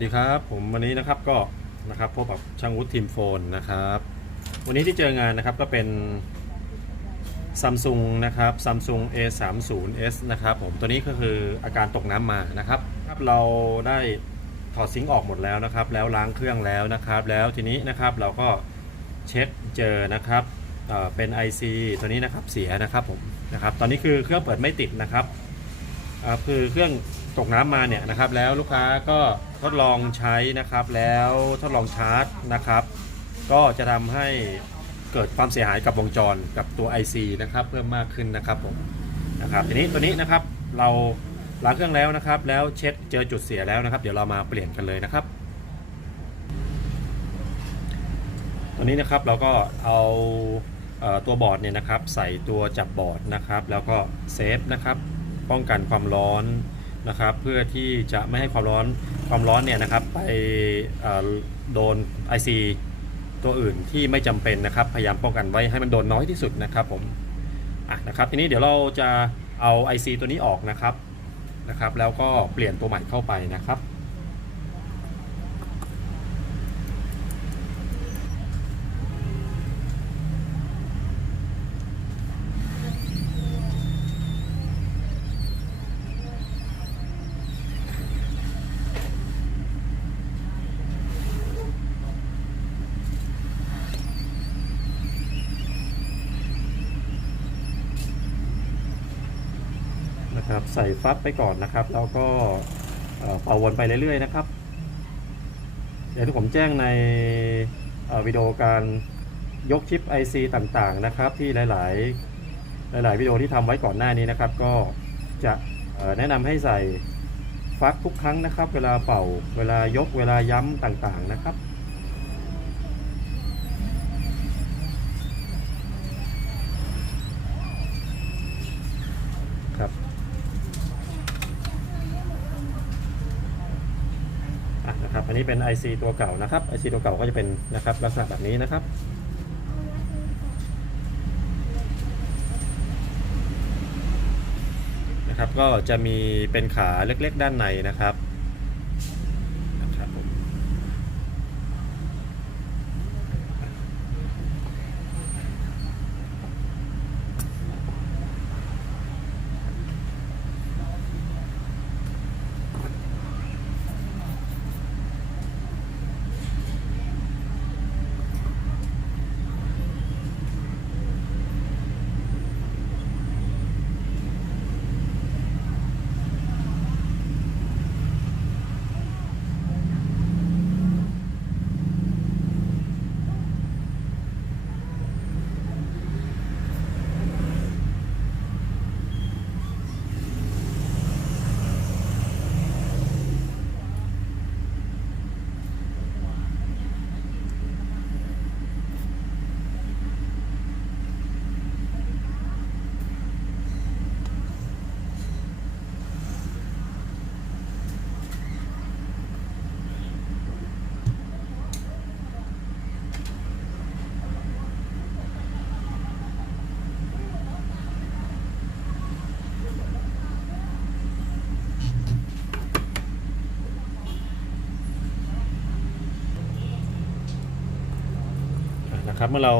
สวัสดีครับผมวันนี้นะครับก็นะครับพบกับช่างวุฒิทีมโฟนนะครับ วันนี้ที่เจองานนะครับก็เป็น Samsung นะครับ Samsung A30s นะครับผมตัวนี้ก็คืออาการตกน้ำมานะครับครับ เราได้ถอดซิงค์ออกหมดแล้วนะครับ แล้วล้างเครื่องแล้วนะครับ แล้วทีนี้นะครับเราก็เช็ดเจอนะครับเเป็น IC ตัวนี้นะครับเสียนะครับผมนะครับ ตอนนี้คือเครื่องเปิดไม่ติดนะครับคือเครื่อง ตกน้ำมาเนี่ยนะครับ แล้วลูกค้าก็ทดลองใช้นะครับ แล้วทดลองชาร์จนะครับ ก็จะทำให้เกิดความเสียหายกับวงจรกับตัว IC นะครับ เพิ่มมากขึ้นนะครับผมนะครับทีนี้ตัวนี้นะครับเราล้างเครื่องแล้วนะครับ แล้วเช็ดเจอจุดเสียแล้วนะครับ เดี๋ยวเรามาเปลี่ยนกันเลยนะครับตัวนี้นะครับเราก็เอาเออตัวบอร์ดเนี่ยนะครับ ใส่ตัวจับบอร์ดนะครับ แล้วก็เซฟนะครับ ป้องกันความร้อน นะครับเพื่อที่จะไม่ให้ความร้อนความร้อนเนี่ยนะครับไปโดน IC ตัวอื่นที่ไม่จำเป็นนะครับ พยายามป้องกันไว้ให้มันโดนน้อยที่สุดนะครับผมอะนะครับทีนี้เดี๋ยวเราจะเอา IC ตัวนี้ออกนะครับนะครับ แล้วก็เปลี่ยนตัวใหม่เข้าไปนะครับ นะครับ ใส่ฟักไปก่อนนะครับ แล้วก็เป่าวนไปเรื่อยๆนะครับอย่างที่ผมแจ้งในวิดีโอการยกชิป IC ต่างๆนะครับ ที่หลาย ๆ หลาย ๆ วิดีโอที่ทำไว้ก่อนหน้านี้นะครับ ก็จะแนะนำให้ใส่ฟักทุกครั้งนะครับ เวลาเป่าเวลายกเวลาย้ำต่างๆนะครับอะ นี้เป็น IC ตัวเก่านะครับ IC ตัวเก่าก็จะเป็นนะครับลักษณะแบบนี้นะครับนะครับ ก็จะมีเป็นขาเล็กๆ ด้านในนะครับนะครับผม นะครับเมื่อเรา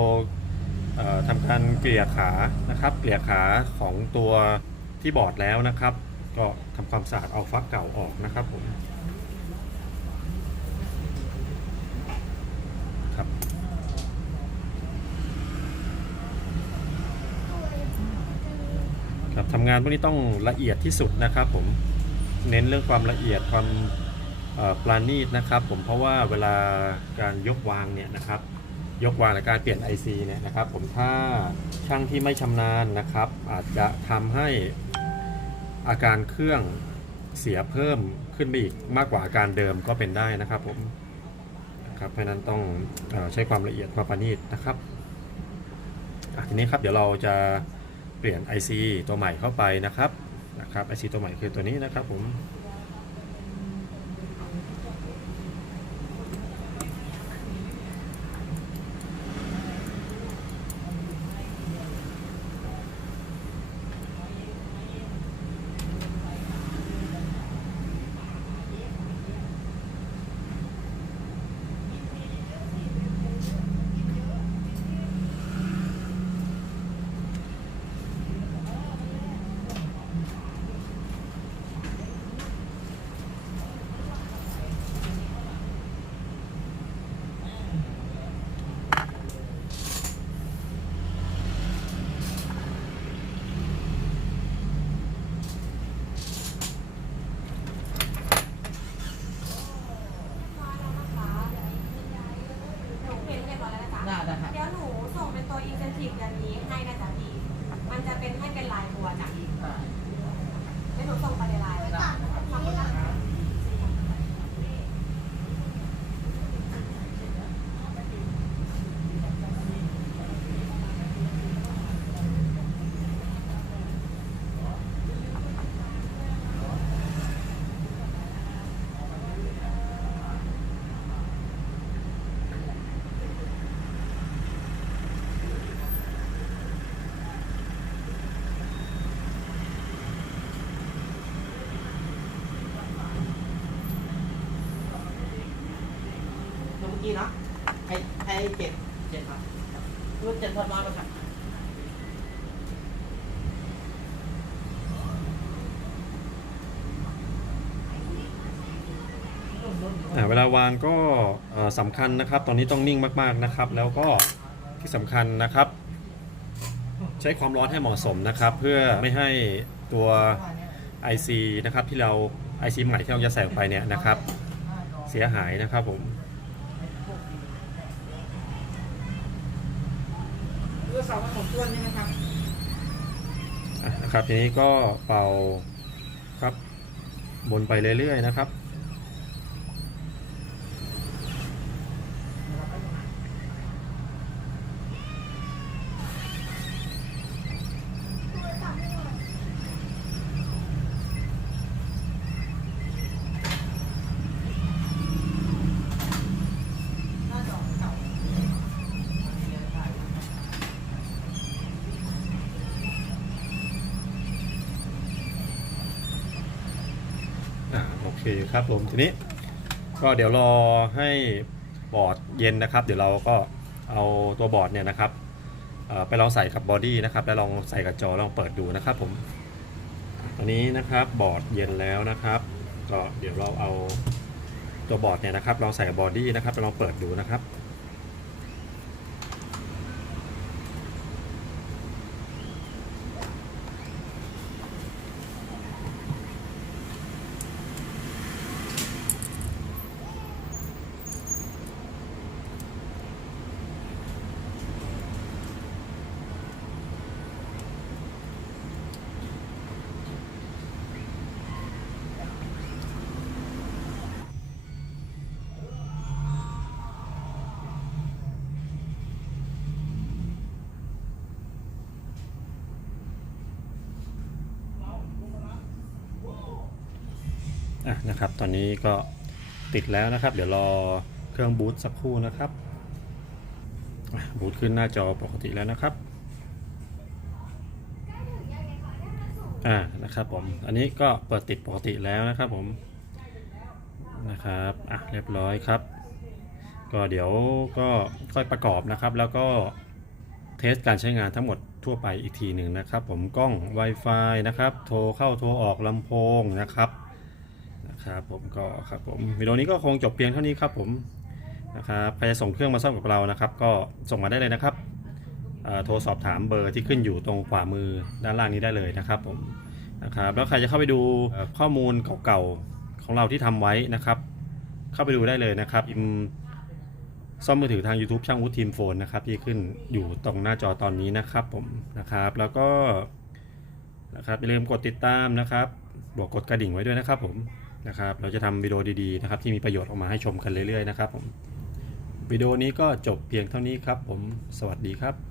เอ่อทำการเกลี่ยขานะครับเกลี่ยขาของตัวที่บอร์ดแล้วนะครับ ก็ทำความสะอาดเอาฟักเก่าออกนะครับผมครับครับทำงานพวกนี้ต้องละเอียดที่สุดนะครับผมเน้นเรื่องความละเอียดความปราณีตนะครับ ผมเพราะว่าเวลาการยกวางเนี่ยนะครับ ยกวางและการเปลี่ยน IC เนี่ยนะครับ ผมถ้าช่างที่ไม่ชำนาญนะครับ อาจจะทำให้อาการเครื่องเสียเพิ่มขึ้นไปอีกมากกว่าอาการเดิมก็เป็นได้นะครับผมนะครับเพราะนั้นต้องอใช้ความละเอียดความประณีตนะครับทีนี้ครับเดี๋ยวเราจะเปลี่ยน IC ตัวใหม่เข้าไปนะครับนะครับ IC ตัวใหม่คือตัวนี้นะครับผม บยันนี้ให้นะจ๊ะพี่ มันจะเป็นให้เป็นลายตัวจ้ะ อ่า ให้หนูส่งไปในไลน์ไว้จ้ะขอบคุณนะคะ เมื่อกี้เนาะไอ้ไอ้ เจ็ดเจ็ดครับรุ่นเจ็ดพันมาแล้วครับอ่าเวลาวางก็สำคัญนะครับ ตอนนี้ต้องนิ่งมากๆนะครับ แล้วก็ที่สำคัญนะครับ ใช้ความร้อนให้เหมาะสมนะครับ เพื่อไม่ให้ตัว IC นะครับที่เรา IC ใหม่ที่เราจะใส่ไปเนี่ยนะครับ เสียหายนะครับผม เรือสองมันหมดต้วนใช่ไหมครับนะครับทีนี้ก็เป่าครับบนไปเรื่อยๆนะครับ หน้าจอเก่า อ่าโอเคครับผมทีนี้ก็เดี๋ยวรอให้บอร์ดเย็นนะครับ เดี๋ยวเราก็เอาตัวบอร์ดเนี่ยนะครับไปลองใส่กับบอดี้นะครับ แล้วลองใส่กับจอลองเปิดดูนะครับผมตอนนี้นะครับบอร์ดเย็นแล้วนะครับ ก็เดี๋ยวเราเอาตัวบอร์ดเนี่ยนะครับลองใส่กับบอดี้นะครับแล้วลองเปิดดูนะครับ อะนะครับ ตอนนี้ก็ติดแล้วนะครับ เดี๋ยวรอเครื่องบูตสักครู่นะครับบูตขึ้นหน้าจอปกติแล้วนะครับอ่านะครับผมอันนี้ก็เปิดติดปกติแล้วนะครับผมนะครับอะเรียบร้อยครับ ก็เดี๋ยวก็ค่อยประกอบนะครับ แล้วก็เทสการใช้งานทั้งหมดทั่วไปอีกทีหนึ่งนะครับ ผมกล้อง Wi-Fi นะครับ โทรเข้าโทรออกลำโพงนะครับ นะครับผมก็ครับผมวิดีโอนี้ก็คงจบเพียงเท่านี้ครับผมนะครับใครจะส่งเครื่องมาซ่อมกับเรานะครับ ก็ส่งมาได้เลยนะครับโทรสอบถามเบอร์ที่ขึ้นอยู่ตรงขวามือด้านล่างนี้ได้เลยนะครับผมนะครับแล้วใครจะเข้าไปดูข้อมูลเก่าๆของเราที่ทำไว้นะครับ เข้าไปดูได้เลยนะครับพิมซ่อมมือถือทาง YouTube ช่างวุฒิทีมโฟนนะครับที่ขึ้นอยู่ตรงหน้าจอตอนนี้นะครับผมนะครับ แล้วก็นะครับอย่าลืมกดติดตามนะครับบวกกดกระดิ่งไว้ด้วยนะครับผม นะครับ เราจะทำวิดีโอดีๆนะครับ ที่มีประโยชน์ออกมาให้ชมกันเรื่อยๆนะครับผมวิดีโอนี้ก็จบเพียงเท่านี้ครับ ผมสวัสดีครับ